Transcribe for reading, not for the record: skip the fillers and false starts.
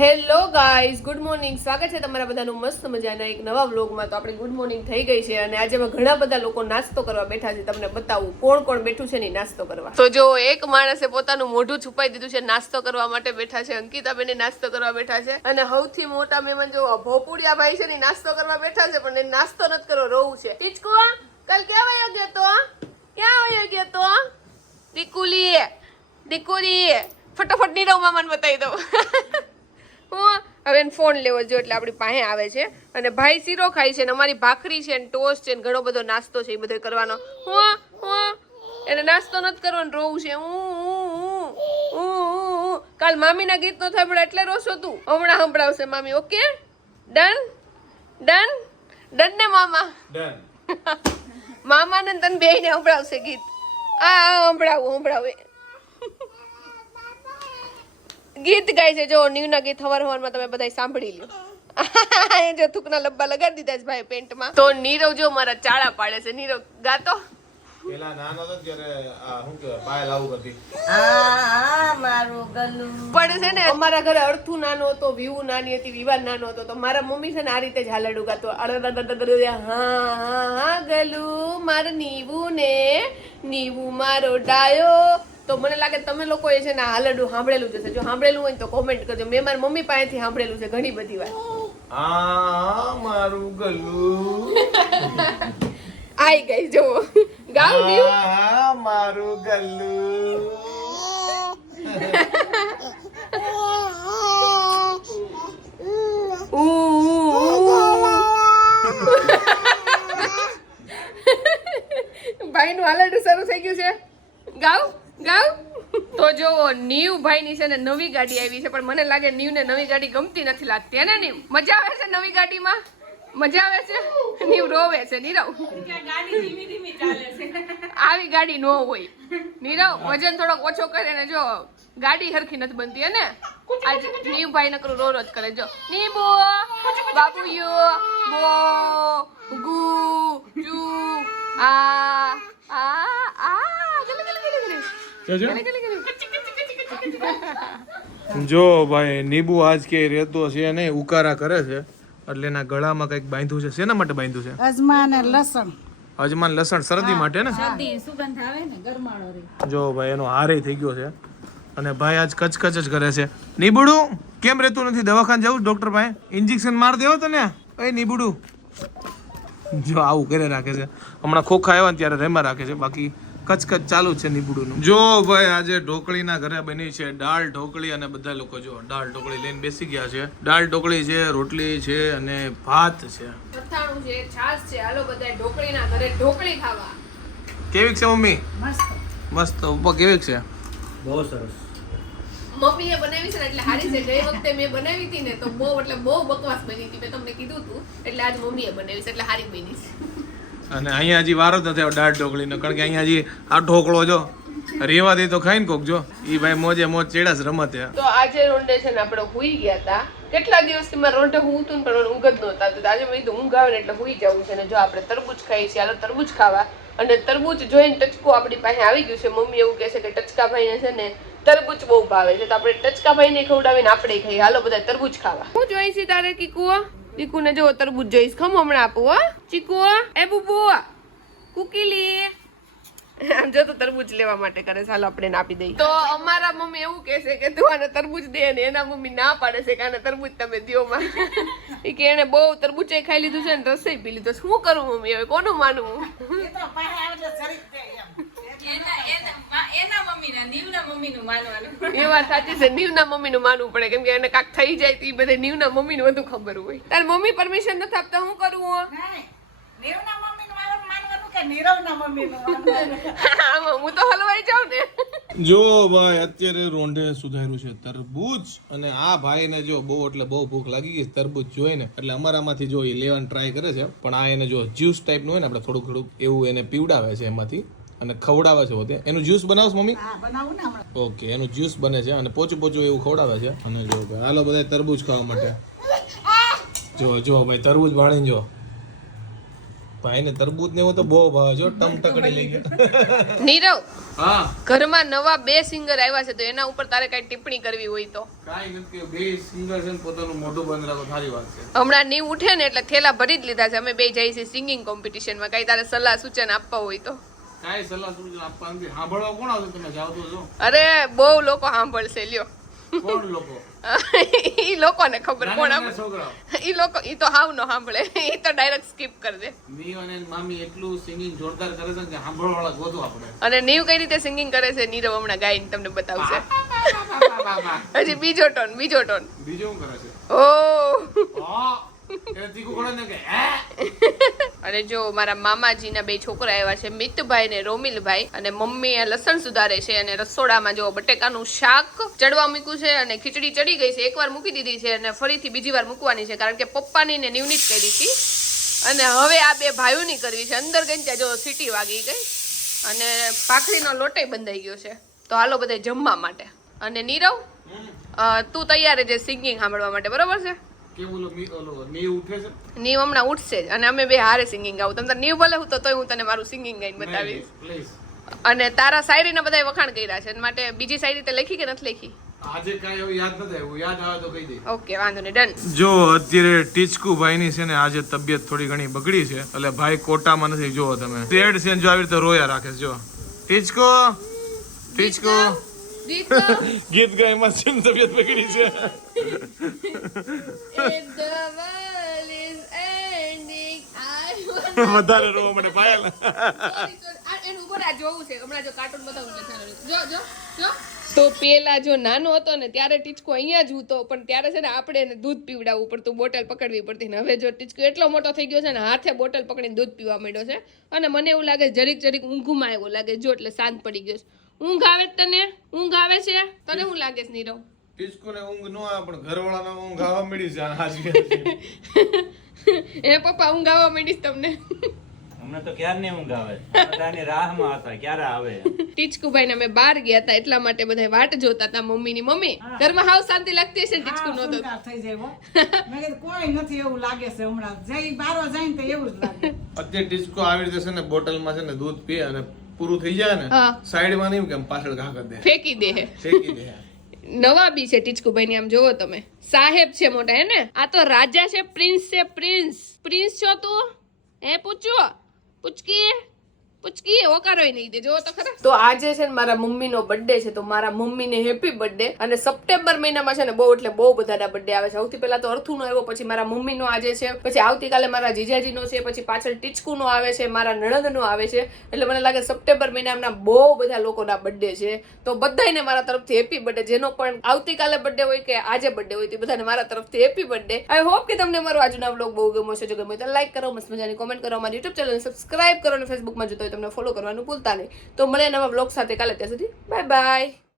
Hello guys, good morning. સ્વાગત છે તમારા બધાનું મસ્ત મજાના એક નવા વ્લોગમાં. તો આપણે ગુડ મોર્નિંગ થઈ ગઈ છે અને આજે ઘણા બધા લોકો નાસ્તો કરવા બેઠા છે. તમને બતાવું કોણ કોણ બેઠું છે ને નાસ્તો કરવા. તો જો એક માણસે પોતાનું મોઢું છુપાઈ દીધું છે, નાસ્તો કરવા માટે બેઠા છે. અંકિતાબેન નાસ્તો કરવા બેઠા છે અને સૌથી મોટા મહેમાન જો ભોપુડિયા ભાઈ છે ને નાસ્તો કરવા બેઠા છે, પણ નાસ્તો નથી કરવો, રોવું છે. ટીચકો કાલ ક્યાં વયો ગયો તો? ક્યાં વયો ગયો તો? દીકુલી ફટાફટ નીરવ મામાને બતાવી દો. હવે ફોન લેવો જો એટલે આપણી પાસે આવે છે અને ભાઈ શીરો ખાય છે ને અમારી ભાખરી છે ને ટોસ્ટ છે ને ઘણો બધો નાસ્તો છે, એ બધો કરવાનો. એને નાસ્તો નથી કરવાનો, રોવું છે. કાલ મામીના ગીત નો થાય પણ એટલે રોશો તું. હમણાં સંભળાવશે મામી. ઓકે, ડન ડન ડન ને મામા? ડન. મામા ને તને બે ને સંભળાવશે ગીત. સંભળાવું ગીત ગાય છે. જો ન્યૂના ગીત હવારમાં તમે બધા સાંભળી લો. જો થૂકના લબ્બા લગાડી દીધા છે ભાઈ પેન્ટમાં. તો નીરવ જો મારા ચાળા પાડે છે. નીરવ ગાતો. પેલા નાનો હતો ત્યારે હું કે પાયલ આવું કરતી. મારું ગલું પડે છે ને. અમારા ઘરે અર્થુ નાનો હતો, વિવુ નાની હતી, વિવાન નાનો હતો. તો મારા મમ્મી છે ને આ રીતે જ હાલડું ગાતો. હા ગલું માર નીવુ ને નીવુ મારો ડાયો. તો મને લાગે તમે લોકો એ છે ને હાલડું સાંભળેલું જશે. જો સાંભળેલું હોય તો કોમેન્ટ કરજો. મેં મારી મમ્મી પાસેથી સાંભળેલું છે ઘણી બધી વાર. મારું ગલું આઈ ગઈ જો ગાવ દીવ. મારું ગલું ભાઈ નું હાલડું શરૂ થઈ ગયું છે. ગાવ ગાવ. તો જો નીવ ભાઈ ની છે ને નવી ગાડી આવી છે, પણ મને લાગે નીવ ને નવી ગાડી ગમતી નથી લાગતી. એને નીવ મજા આવે છે નવી ગાડીમાં? મજા આવે છે? નીવ રોવે છે. નીરવ આવી ગાડી નો હોય. નીરવ વજન થોડોક ઓછો કરે ને જો ગાડી હરખી નથી બનતી. હે ને આજ નીવ ભાઈ નકરું રો જ કરે. જો નીબો બાબુયો બો ગુ જુ આ જો ભાઈ નીબુ આજ કે રહેતો છે ને ઉકારા કરે છે એટલે એના ગળામાં કઈક બાંધ્યું છે. શેના માટે બાંધ્યું છે? અજમા ને લસણ. અજમાન લસણ શરદી માટે ને. શરદી સુગંધ આવે ને ગરમાળો રે. જો ભાઈ એનો હારે થઈ ગયો છે અને ભાઈ આજ કચકચ જ કરે છે. નીબુડું કેમ રહેતું નથી? દવાખાને જવું ડોક્ટર પાસે ઇન્જેક્શન માર દેવો તને. એ નીબુડું જો આવું કરે રાખે છે. હમણાં ખોખા આવ્યા ને ત્યારે રેમાં રાખે છે, બાકી કચકચ ચાલુ છે નીબુડું. જો ભાઈ આજે ઢોકળીના ઘરે બની છે દાળ ઢોકળી અને બધા લોકો જો દાળ ઢોકળી લઈને બેસી ગયા છે. દાળ ઢોકળી છે, રોટલી છે અને ભાત છે, અથાણું છે, છાશ છે. હાલો બધા ઢોકળીના ઘરે ઢોકળી ખાવા. કેવીક છે મમ્મી? મસ્ત મસ્ત. પપ્પા કેવીક છે? બહુ સરસ. મમ્મીએ બનાવી છે ને એટલે હારી છે. ગઈ વખતે મેં બનાવી હતી ને તો બહુ બકવાસ બની હતી. મેં તમને કીધું હતું એટલે આજ મમ્મીએ બનાવી છે એટલે હારી બની છે. અને અહીંયા હજી વારો જ નથી આવ્યો દાળ ઢોકળીનો, કારણ કે અહીંયા હજી આ ઢોકળો જો રેવા દે તો ખાઈને કોક જો ઈ ભાઈ મોજે મોજ ચેડાસ રમતે. તો આજે રોંડે છે ને આપણે હુઈ ગયા હતા. કેટલા દિવસથી મારે રોંડે હું હતું ને પણ ઊંઘ જ નહોતા. તો આજે મેં કીધું ઊંઘ આવે ને એટલે હુઈ જવું છે. ને જો આપણે તરબૂચ ખાઈએ છીએ, હાલો તરબૂચ ખાવા. અને તરબૂચ જોઈને ટચકો આપણી પાસે આવી ગયું છે. મમ્મી એવું કહે છે કે ટચકા ભાઈને છે ને તરબૂચ બહુ ભાવે છે, તો આપણે ટચકા ભાઈને ખવડાવીને આપણે ખાઈએ. હાલો બધા તરબૂચ ખાવા. હું જોઈ છે તારે કીકુ? ચીકુ ને જો તરબૂચ જોઈશ. ખમ હમણાં આપું. હો ચીકુ એ બુબુ કુકીલી આમ જો તો તરબૂચ લેવા માટે કરે. ચાલો આપણે આપી દઈએ. તો અમારા મમ્મી એવું કહે છે કે તું આને તરબૂચ દે, ને એના મમ્મી ના પાડે છે કે આને તરબૂચ તમે દ્યો માં. એ કે એને બહુ તરબૂચે ખાઈ લીધું છે ને રસોઈ પી લીધું. શું કરું મમ્મી? હવે કોનું માનવું? એ વાત સાચી છે. નીવના મમ્મીનું માનવું પડે, કેમ કે એને કાંક થઈ જાય તો એ બધે નીવના મમ્મીનું વધુ ખબર હોય. તાર મમ્મી પરમિશન નથી આપતા હું કરવું? હું તો હલવાઈ જાઉં ને. જો ભાઈ અત્યારે રોંઢે સુધાર્યું છે તરબૂચ અને આ ભાઈને જો બહુ એટલે બહુ ભૂખ લાગી ગઈ તરબૂચ જોઈને એટલે અમારામાંથી જો એ લેવાનું ટ્રાય કરે છે. પણ આ એને જો જ્યુસ ટાઈપનું હોય ને આપણે થોડુંક થોડુંક એવું એને પીવડાવે છે એમાંથી અને ખવડાવે છે પોતે. એનું જ્યુસ બનાવશ મમ્મી? ઓકે, એનું જ્યુસ બને છે અને પોચું પોચું એવું ખવડાવે છે. અને જો હાલો બધા તરબૂચ ખાવા માટે. જો ભાઈ તરબૂચ ભાળીને જો ભાઈને તરબૂચ ને એવું તો બહુ ભાવે જો ટમટકડી લઈ ગયા નીરવ, હા ઘરમાં નવા 2 સિંગર આવ્યા છે તો એના ઉપર તારે કઈ ટિપ્પણી કરવી હોય તો? કાઈ નથી કે બે સિંગર છે ને પોતાનું મોઢું બંધ રાખો સારી વાત છે. હમણાં નીવ ઉઠે ને એટલે થેલા ભરી જ લીધા છે. અમે બે જઈએ છીએ સિંગિંગ કોમ્પિટિશનમાં. કઈ તારે સલાહ સૂચન આપવા હોય તો? કાઈ સલાહ સૂચન આપવા નથી. સાંભળવા કોણ આવશે? તમે જાવ તો જો. અરે બહુ લોકો સાંભળશે, લ્યો. કોણ લોકો? ઈ લોકોને ખબર કોણ નાના છોકરાઓ. ઈ લોકો ઈ તો હાવ નો સાંભળે. ઈ તો ડાયરેક્ટ સ્કીપ કરી દે. નીવ અને એની મામી એટલું સિંગિંગ જોરદાર કરે છે કે સાંભળવા વાળા ગોતો આપણે. અને નીવ કઈ રીતે સિંગિંગ કરે છે નીરવ હમણાં ગાઈને તમને બતાવશે. હજી બીજો ટોન. બીજું શું કરે છે? ઓ એને તીખું પડે ને કે હે? અને જો મારા મામાજીના 2 છોકરા આવ્યા છે, મિતભાઈ ને રોમિલભાઈ. અને મમ્મી આ લસણ સુધારે છે અને રસોડામાં જો બટેકાનું શાક ચડવા મૂક્યું છે અને ખીચડી ચડી ગઈ છે. એકવાર મૂકી દીધી છે અને ફરીથી બીજી વાર મૂકવાની છે કારણ કે પપ્પાની ને નીવની જ કરી હતી. અને હવે આ 2 ભાઈઓની કરવી છે. અંદર ગઈ ત્યાં જો સીટી વાગી ગઈ અને ભાખરીનો લોટે બંધાઈ ગયો છે. તો હાલો બધા જમવા માટે. અને નીરવ, તું તૈયાર છે સિંગિંગ સાંભળવા માટે, બરોબર છે? કેવું નીવ ઉઠે છે? નીવ હમણાં ઉઠશે જ અને અમે 2 હારે સિંગિંગ ગાવું. તમે નીવ ભલે હું તોય હું તને મારું સિંગિંગ ગાઈને બતાવીશ. પ્લીઝ. અને તારા શાયરીના બધા વખાણ કર્યા છે માટે બીજી શાયરી તે લખી કે નથી લખી? આજે કાઈ એવું યાદ નથી આવ્યું. યાદ આવે તો કહી દે. ઓકે, વાંધો નહીં, ડન. જો અત્યારે ટીચકુ ભાઈની છે ને આજે તબિયત થોડી ઘણી બગડી છે એટલે ભાઈ કોટામાં નથી. જો તમે સેડ છે જો આવી રીતે રોયા રાખે છે. જો ટીચકુ ગીત ગાયમાં છે ને તબિયત બગડી છે. વધારે રોવા માટે પાયલ. તો પેલા જો નાનો હતો ને ત્યારે ટીચકો અહીંયા જ ઉતો, પણ ત્યારે છે ને આપણે એને દૂધ પીવડાવવું પડતું, બોટલ પકડવી પડતી. ને હવે જો ટીચકો એટલો મોટો થઈ ગયો છે ને હાથે બોટલ પકડીને દૂધ પીવા માંડ્યો છે. અને મને એવું લાગે જરીક ઊંઘમાં એવું લાગે જો એટલે શાંત પડી ગયો છે. ઊંઘ આવે તને? ઊંઘ આવે છે તને? શું લાગે છે નીરવ? ટીચકુને ઊંઘ ન આવે પણ ઘરવાળાને ઊંઘ આવવા મળી છે. હાજી એ પપ્પા ઊંઘ આવવા માંડીશ તમને? અમને તો ક્યારની ઊંઘ આવે. બધાની રાહમાં હતા ક્યારે આવે. ટીચકુભાઈ ને અમે બહાર ગયા હતા એટલા માટે બધા વાટ જોતા હતા. મમ્મી ઘરમાં હાવ શાંતિ લાગતી હશે ને ટીચકુ નહોતો? થઈ જાય હો. મેં કીધું કોઈ નથી એવું લાગે છે હમણાં. જઈ બારો જાય ને તો એવું જ લાગે. અત્યારે ટીચકો આવી રીતે છે ને બોટલમાં છે ને દૂધ પીએ અને પૂરું થઈ જાય ને હા. સાઈડમાં નહીં કેમ પાછળ ઘા કરી દે, ફેંકી દે. ફેંકી દે. નવાબી છે ટીચકુભાઈ ની. આમ જોવો તમે, સાહેબ છે મોટા. હે ને આ તો રાજા છે, પ્રિન્સ છે. પ્રિન્સ છો તું? હે પૂચકી હોકારોય નહીં દે. જો તો ખરા. તો આજે છે ને મારા મમ્મીનો બર્થડે છે તો મારા મમ્મીને હેપી બર્થડે. અને સપ્ટેમ્બર મહિનામાં છે ને બહુ એટલે બહુ બધાના બર્થડે આવે છે. સૌથી પહેલા તો અર્થુનો આવ્યો, પછી મારા મમ્મીનો આજે છે, પછી આવતીકાલે મારા જીજાજીનો છે, પછી પાછળ ટીચકુનો આવે છે, મારા નણંદનો આવે છે. એટલે મને લાગે સપ્ટેમ્બર મહિનાના બહુ બધા લોકોના બર્થડે છે. તો બધાને મારા તરફથી હેપી બર્થડે. જેનો પણ આવતીકાલે બર્થડે હોય કે આજે બર્થડે હોય તે બધાને મારા તરફથી હેપી બર્થડે. આઈ હોપ કે તમને મારો આજનો વ્લોગ બહુ ગમ્યો છે. જો ગમ્યો તો લાઈક કરો, મસ્ત મજાની કોમેન્ટ કરો, અમારી યુટ્યુબ ચેનલને સબસ્ક્રાઇબ કરો અને ફેસબુકમાં જોતો હોય તમને ફોલો કરવાનું ભૂલતા નહીં. તો મળે નવા વ્લોગ સાથે કાલે. ત્યાં સુધી બાય બાય.